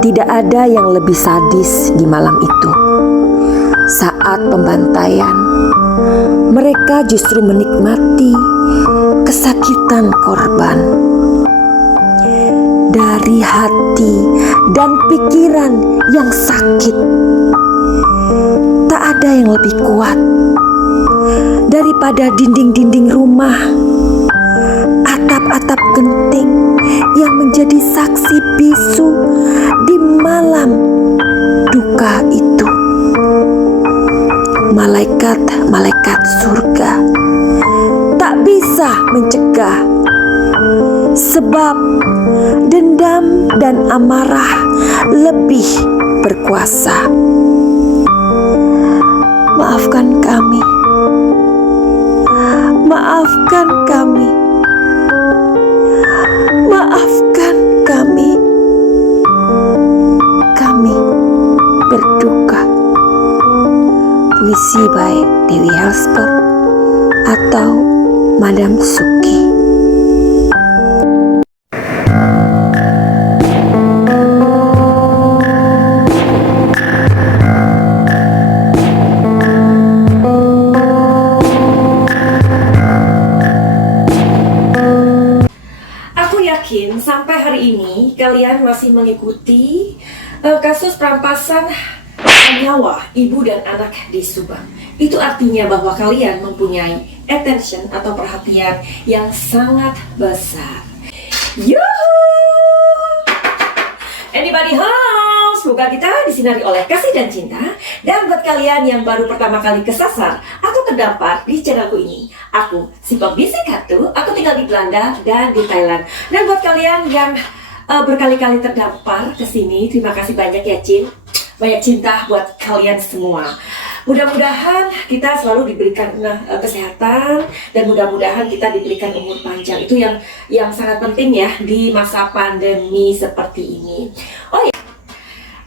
Tidak ada yang lebih sadis di malam itu. Saat pembantaian, mereka justru menikmati kesakitan korban. Dari hati dan pikiran yang sakit, tak ada yang lebih kuat daripada dinding-dinding rumah, atap-atap genting yang menjadi saksi bisu di malam duka itu. Malaikat-malaikat surga tak bisa mencegah, sebab dendam dan amarah lebih berkuasa. Maafkan kami, maafkan kami, maafkan kami. Kami berduka. Puisi by Dewi Helsper atau Madam Suki. Sampai hari ini kalian masih mengikuti kasus perampasan nyawa ibu dan anak di Subang. Itu artinya bahwa kalian mempunyai attention atau perhatian yang sangat besar. Yuhuu! Anybody home? Semoga kita disinari oleh kasih dan cinta. Dan buat kalian yang baru pertama kali kesasar atau terdampar di channelku ini, aku si pembisik hatu, aku tinggal di Belanda dan di Thailand. Dan buat kalian yang berkali-kali terdampar ke sini, terima kasih banyak ya Cin. Banyak cinta buat kalian semua. Mudah-mudahan kita selalu diberikan kesehatan dan mudah-mudahan kita diberikan umur panjang. Itu yang sangat penting ya di masa pandemi seperti ini. Oh ya,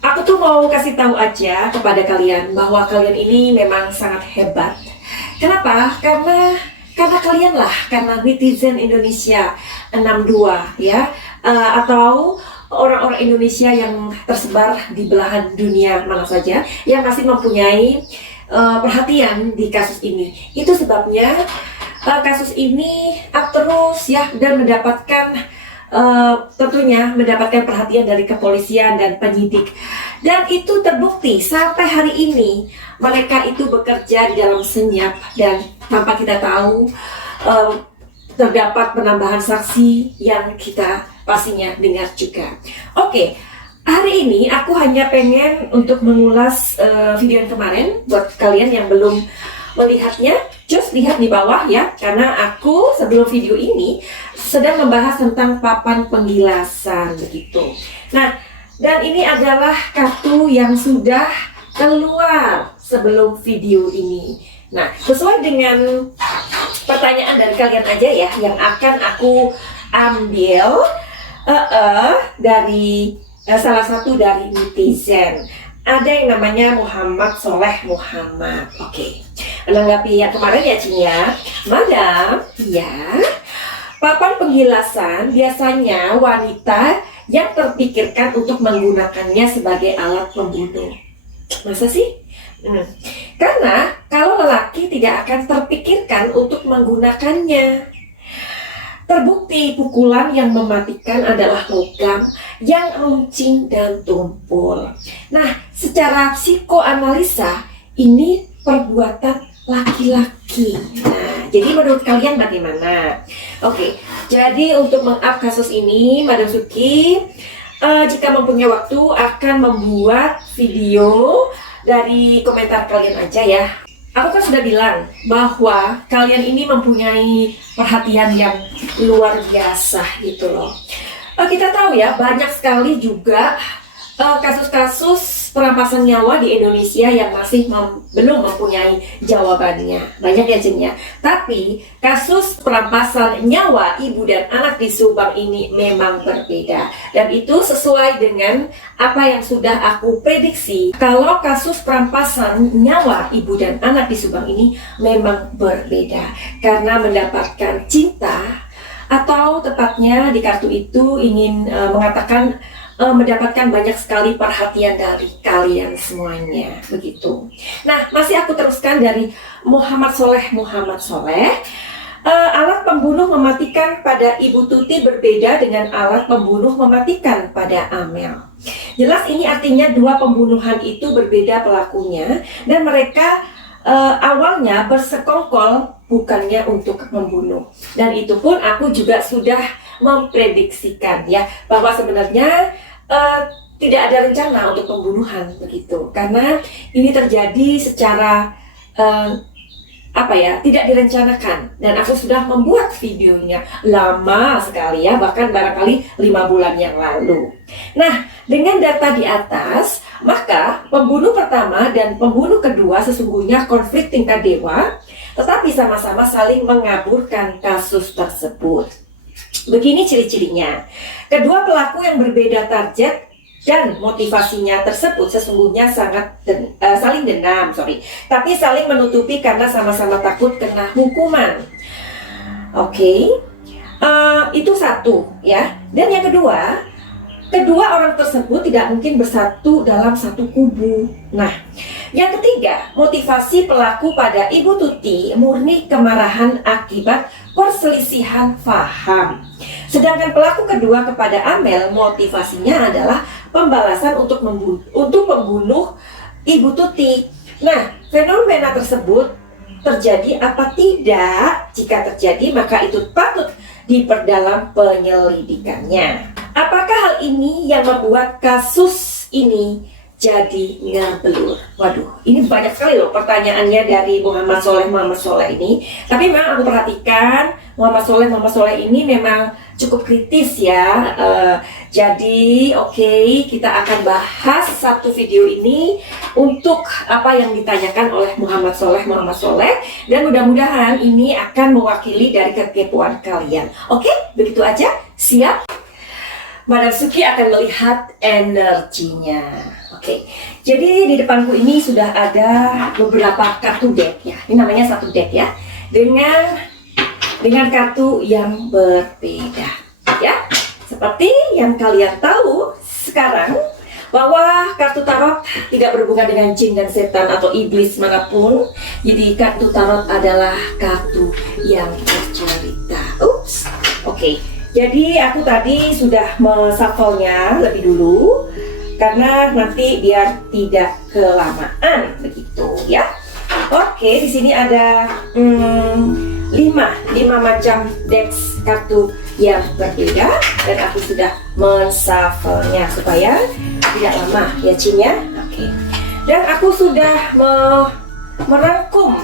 aku tuh mau kasih tahu aja kepada kalian bahwa kalian ini memang sangat hebat. Kenapa? Karena karena netizen Indonesia 62 ya, atau orang-orang Indonesia yang tersebar di belahan dunia mana saja yang masih mempunyai perhatian di kasus ini. Itu sebabnya kasus ini terus ya dan mendapatkan tentunya mendapatkan perhatian dari kepolisian dan penyidik. Dan itu terbukti sampai hari ini mereka itu bekerja di dalam senyap dan tanpa kita tahu terdapat penambahan saksi yang kita pastinya dengar juga. Oke, hari ini aku hanya pengen untuk mengulas video yang kemarin. Buat kalian yang belum melihatnya, just lihat di bawah ya, karena aku sebelum video ini sedang membahas tentang papan penggilasan begitu. Nah, dan ini adalah kartu yang sudah keluar sebelum video ini. Nah, sesuai dengan pertanyaan dari kalian aja ya, yang akan aku ambil dari salah satu dari netizen. Ada yang namanya Muhammad Soleh Muhammad. Oke, menanggapi yang kemarin ya Cin ya, Madam, ya, papan penggilasan biasanya wanita yang terpikirkan untuk menggunakannya sebagai alat pembunuh. Masa sih? Karena kalau lelaki tidak akan terpikirkan untuk menggunakannya. Terbukti pukulan yang mematikan adalah logam yang runcing dan tumpul. Nah, secara psikoanalisa ini perbuatan laki-laki. Nah, jadi menurut kalian bagaimana? Oke, jadi untuk meng-up kasus ini, Madam Suki jika mempunyai waktu akan membuat video dari komentar kalian aja ya. Aku kan sudah bilang bahwa kalian ini mempunyai perhatian yang luar biasa gitu loh. Kita tahu ya, banyak sekali juga kasus-kasus perampasan nyawa di Indonesia yang masih belum mempunyai jawabannya. Banyak ya Jen ya. Tapi kasus perampasan nyawa ibu dan anak di Subang ini memang berbeda. Dan itu sesuai dengan apa yang sudah aku prediksi. Kalau kasus perampasan nyawa ibu dan anak di Subang ini memang berbeda. Karena mendapatkan cinta, atau tepatnya di kartu itu ingin mengatakan mendapatkan banyak sekali perhatian dari kalian semuanya, begitu. Nah, masih aku teruskan dari Muhammad Soleh. Alat pembunuh mematikan pada Ibu Tuti berbeda dengan alat pembunuh mematikan pada Amel. Jelas ini artinya dua pembunuhan itu berbeda pelakunya dan mereka awalnya bersekongkol bukannya untuk membunuh. Dan itu pun aku juga sudah memprediksikan ya bahwa sebenarnya tidak ada rencana untuk pembunuhan begitu, karena ini terjadi secara tidak direncanakan, dan aku sudah membuat videonya lama sekali ya, bahkan barangkali 5 bulan yang lalu. Nah, dengan data di atas, maka pembunuh pertama dan pembunuh kedua sesungguhnya konflik tingkat dewa, tetapi sama-sama saling mengaburkan kasus tersebut. Begini ciri-cirinya. Kedua pelaku yang berbeda target dan motivasinya tersebut sesungguhnya saling dendam, tapi saling menutupi karena sama-sama takut kena hukuman. Itu satu ya. Dan yang kedua orang tersebut tidak mungkin bersatu dalam satu kubu. Nah, yang ketiga, motivasi pelaku pada Ibu Tuti murni kemarahan akibat perselisihan paham. Sedangkan pelaku kedua kepada Amel motivasinya adalah pembalasan untuk membunuh Ibu Tuti. Nah, fenomena tersebut terjadi apa tidak? Jika terjadi, maka itu patut diperdalam penyelidikannya. Apakah hal ini yang membuat kasus ini jadi ngeblur? Waduh, ini banyak sekali loh pertanyaannya dari Muhammad Soleh ini. Tapi memang aku perhatikan Muhammad Soleh ini memang cukup kritis ya. Jadi kita akan bahas satu video ini untuk apa yang ditanyakan oleh Muhammad Soleh, dan mudah-mudahan ini akan mewakili dari kekepoan kalian. Begitu aja. Siap? Madam Suki akan melihat energinya. Jadi di depanku ini sudah ada beberapa kartu deck ya. Ini namanya satu deck ya, dengan kartu yang berbeda ya. Seperti yang kalian tahu sekarang bahwa kartu tarot tidak berhubungan dengan jin dan setan atau iblis manapun. Jadi kartu tarot adalah kartu yang bercerita. Jadi aku tadi sudah menshuffle-nya lebih dulu karena nanti biar tidak kelamaan begitu ya. Di sini ada 5 macam deck kartu yang berbeda, dan aku sudah menshuffle-nya supaya tidak lama ya Cinya. Dan aku sudah merangkum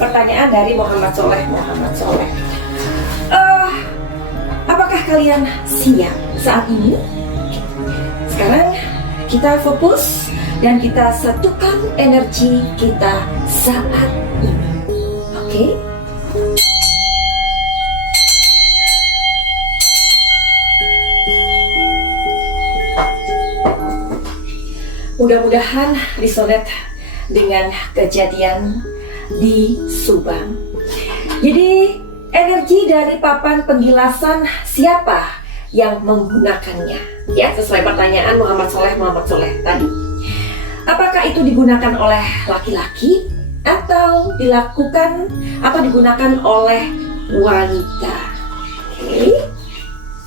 pertanyaan dari Muhammad Soleh. Apakah kalian siap saat ini? Sekarang kita fokus dan kita satukan energi kita saat ini. Mudah-mudahan resonate dengan kejadian di Subang. Jadi energi dari papan penjelasan siapa yang menggunakannya? Ya, sesuai pertanyaan Muhammad Soleh tadi. Apakah itu digunakan oleh laki-laki atau digunakan oleh wanita?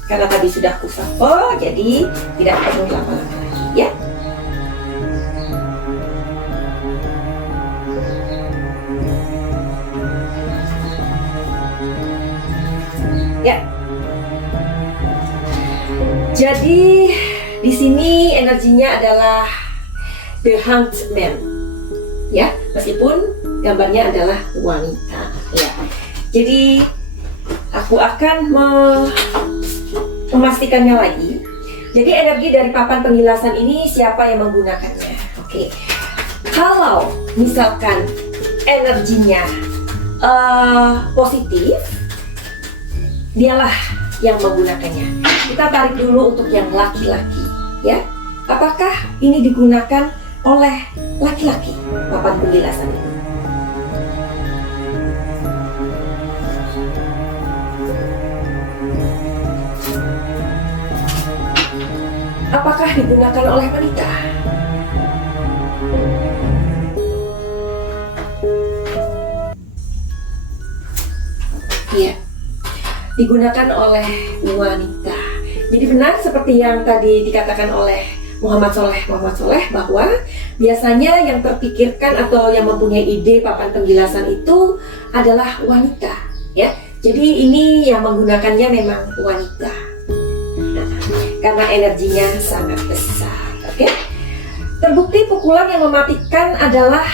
Karena tadi sudah aku shuffle, jadi tidak perlu lama-lama lagi ya. Jadi di sini energinya adalah The Hanged Man, ya, meskipun gambarnya adalah wanita, ya. Jadi aku akan memastikannya lagi. Jadi energi dari papan penjelasan ini siapa yang menggunakannya? Kalau misalkan energinya positif, dialah yang menggunakannya. Kita tarik dulu untuk yang laki-laki ya. Apakah ini digunakan oleh laki-laki papan penjelasan ini? apakah digunakan oleh wanita? Iya, digunakan oleh wanita. Jadi benar seperti yang tadi dikatakan oleh Muhammad Soleh bahwa biasanya yang terpikirkan atau yang mempunyai ide papan penjelasan itu adalah wanita, ya. Jadi ini yang menggunakannya memang wanita. Nah, karena energinya sangat besar, oke? Terbukti pukulan yang mematikan adalah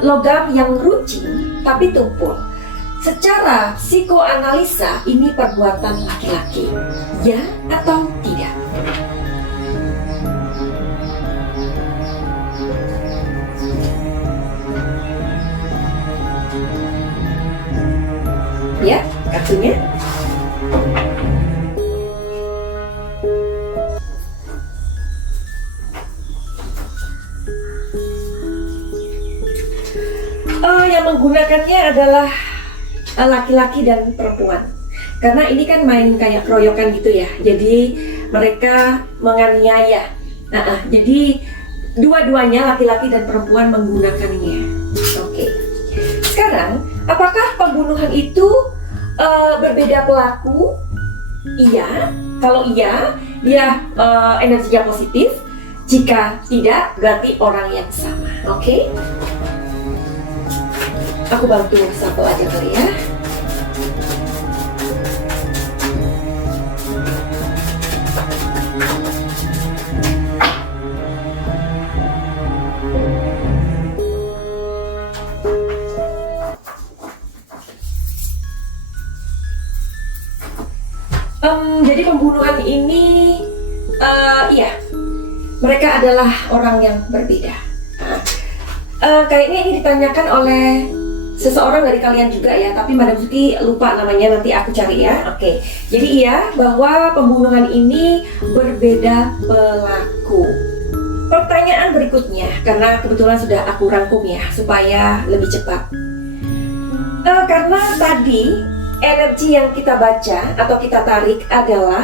logam yang runcing tapi tumpul. Secara psikoanalisa ini perbuatan laki-laki, ya atau tidak? Ya, kartunya. Yang menggunakannya adalah laki-laki dan perempuan. Karena ini kan main kayak keroyokan gitu ya. Jadi mereka menganiaya. Jadi dua-duanya laki-laki dan perempuan menggunakannya. Oke. Sekarang, apakah pembunuhan itu berbeda pelaku? Iya. Kalau iya, dia energinya positif. Jika tidak, berarti orang yang sama. Oke? Aku bantu sampel aja kali ya. Jadi pembunuhan ini, iya, mereka adalah orang yang berbeda. Kayaknya ini ditanyakan oleh seseorang dari kalian juga ya, tapi Madam Suki lupa namanya, nanti aku cari ya. Oke, jadi iya bahwa pembunuhan ini berbeda pelaku. Pertanyaan berikutnya, karena kebetulan sudah aku rangkum ya supaya lebih cepat. Karena tadi energi yang kita baca atau kita tarik adalah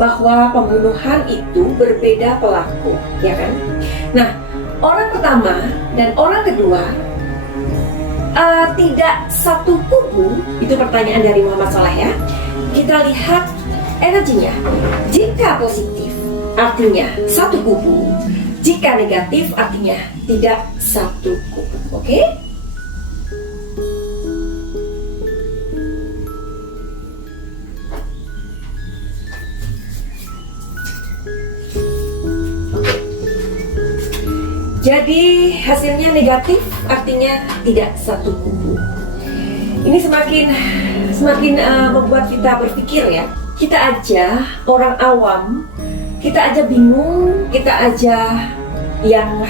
bahwa pembunuhan itu berbeda pelaku, ya kan? Nah, orang pertama dan orang kedua tidak satu kubu, itu pertanyaan dari Muhammad Soleh ya. Kita lihat energinya. Jika positif artinya satu kubu, jika negatif artinya tidak satu kubu. Oke? Jadi hasilnya negatif artinya tidak satu kubu. Ini semakin membuat kita berpikir ya. Kita aja orang awam, kita aja bingung, kita aja yang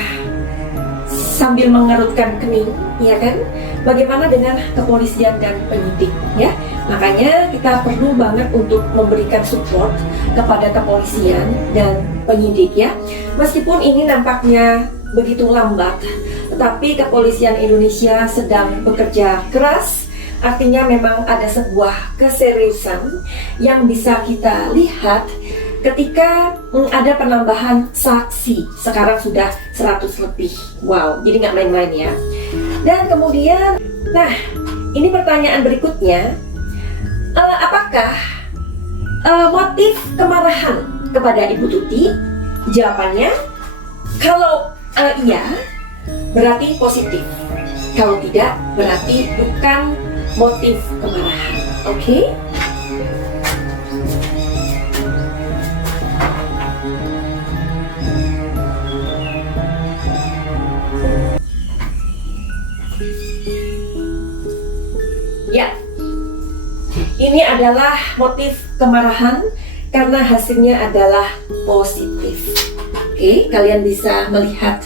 sambil mengerutkan kening, ya kan? Bagaimana dengan kepolisian dan penyidik, ya? Makanya kita perlu banget untuk memberikan support kepada kepolisian dan penyidik, ya. Meskipun ini nampaknya begitu lambat, tetapi kepolisian Indonesia sedang bekerja keras. Artinya memang ada sebuah keseriusan yang bisa kita lihat ketika ada penambahan saksi. Sekarang sudah 100 lebih. Wow, jadi nggak main-main ya. Dan kemudian, nah ini pertanyaan berikutnya, apakah motif kemarahan kepada Ibu Tuti? Jawabannya, kalau iya, berarti positif. Kalau tidak, berarti bukan motif kemarahan. Oke? Ya, ini adalah motif kemarahan karena hasilnya adalah positif. Oke, kalian bisa melihat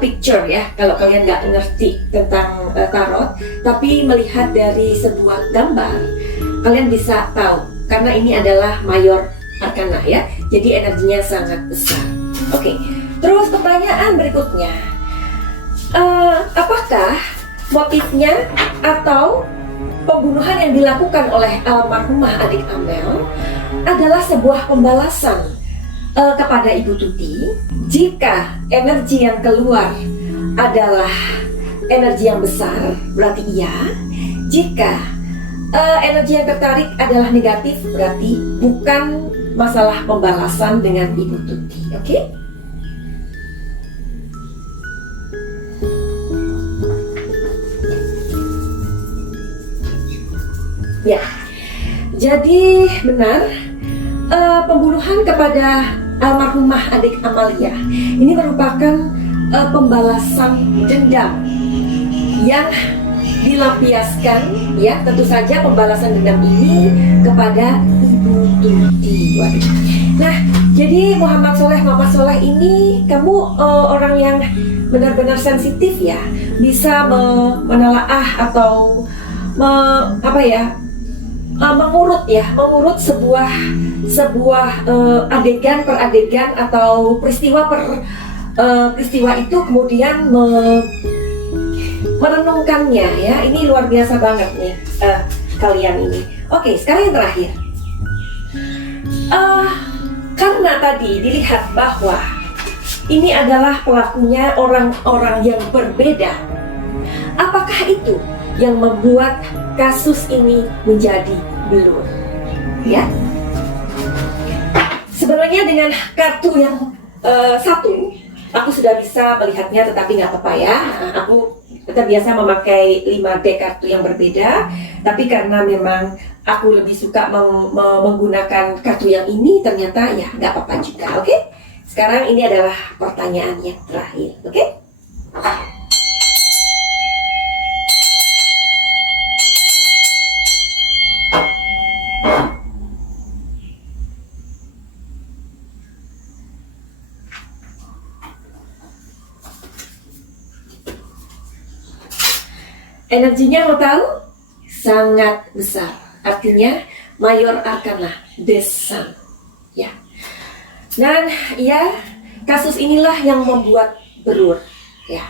picture ya, kalau kalian nggak ngerti tentang tarot, tapi melihat dari sebuah gambar, kalian bisa tahu karena ini adalah mayor arkana ya, jadi energinya sangat besar. Oke, terus pertanyaan berikutnya, apakah motifnya atau pembunuhan yang dilakukan oleh almarhumah adik Amel adalah sebuah pembalasan kepada Ibu Tuti, jika energi yang keluar adalah energi yang besar, berarti iya. Jika energi yang tertarik adalah negatif, berarti bukan masalah pembalasan dengan Ibu Tuti. Oke? Ya, jadi benar, pembunuhan kepada almarhumah adik Amalia ini merupakan pembalasan dendam yang dilampiaskan, ya, tentu saja pembalasan dendam ini kepada Ibu Tuti. Waduh. Nah, jadi Muhammad Soleh, Mama Soleh ini, kamu orang yang benar-benar sensitif ya, bisa menelaah atau mengurut sebuah adegan per adegan atau peristiwa per peristiwa itu, kemudian merenungkannya, ya. Ini luar biasa banget nih kalian ini. Oke, sekarang yang terakhir, karena tadi dilihat bahwa ini adalah pelakunya orang-orang yang berbeda, apakah itu yang membuat kasus ini menjadi blur? Ya, sebenarnya dengan kartu yang satu, aku sudah bisa melihatnya, tetapi nggak apa-apa ya. Kita biasa memakai 5D kartu yang berbeda, tapi karena memang aku lebih suka menggunakan kartu yang ini, ternyata ya nggak apa-apa juga. Oke? Sekarang ini adalah pertanyaan yang terakhir. Oke? Energinya mau tahu? Sangat besar. Artinya Mayor Arkana, The Sun. Ya. Dan ya, kasus inilah yang membuat berur. Ya.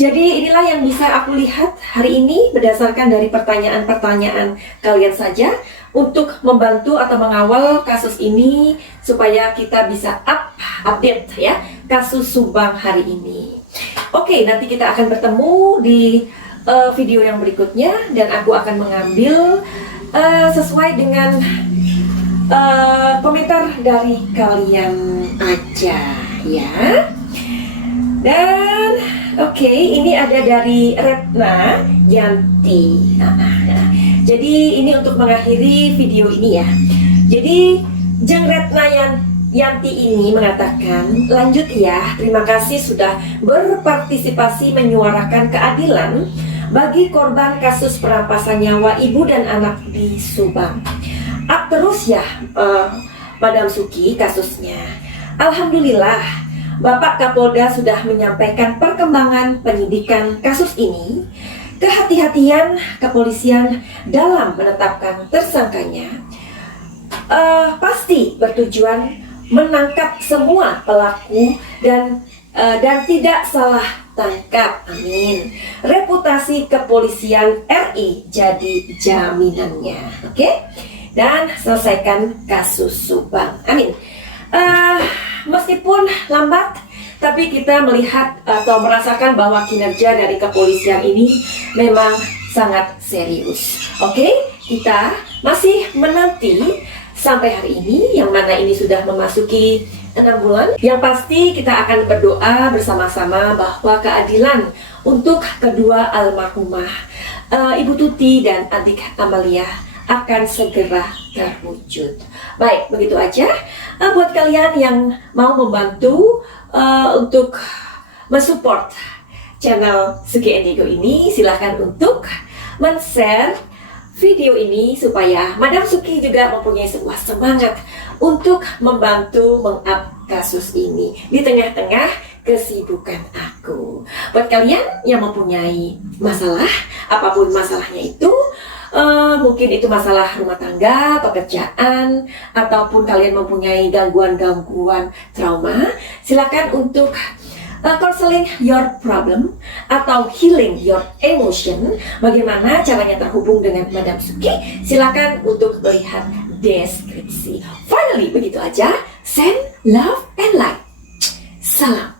Jadi inilah yang bisa aku lihat hari ini berdasarkan dari pertanyaan-pertanyaan kalian saja, untuk membantu atau mengawal kasus ini supaya kita bisa update ya kasus Subang hari ini. Oke, nanti kita akan bertemu di video yang berikutnya, dan aku akan mengambil sesuai dengan komentar dari kalian aja ya. Dan oke, ini ada dari Retna Yanti. Jadi ini untuk mengakhiri video ini ya. Jadi Jeng Retna Yanti ini mengatakan, lanjut ya, terima kasih sudah berpartisipasi menyuarakan keadilan bagi korban kasus perampasan nyawa ibu dan anak di Subang. Up terus ya, Madam Suki, kasusnya. Alhamdulillah, Bapak Kapolda sudah menyampaikan perkembangan penyidikan kasus ini. Kehati-hatian kepolisian dalam menetapkan tersangkanya pasti bertujuan menangkap semua pelaku dan tidak salah tangkap. Amin. Reputasi kepolisian RI jadi jaminannya. Oke? Dan selesaikan kasus Subang. Amin. Meskipun lambat, tapi kita melihat atau merasakan bahwa kinerja dari kepolisian ini memang sangat serius. Oke? Kita masih menanti sampai hari ini, yang mana ini sudah memasuki 6 bulan. Yang pasti kita akan berdoa bersama-sama bahwa keadilan untuk kedua almarhumah Ibu Tuti dan adik Amalia akan segera terwujud. Baik, begitu aja. Buat kalian yang mau membantu untuk mensupport channel Suki Indigo ini, silahkan untuk men-share video ini supaya Madam Suki juga mempunyai sebuah semangat untuk membantu meng-up kasus ini di tengah-tengah kesibukan aku. Buat kalian yang mempunyai masalah, apapun masalahnya itu, mungkin itu masalah rumah tangga, pekerjaan, ataupun kalian mempunyai gangguan-gangguan trauma, silakan untuk counseling your problem atau healing your emotion. Bagaimana caranya terhubung dengan Madam Suki? Silakan untuk melihat deskripsi. Finally, begitu aja. Send love and light. Salam.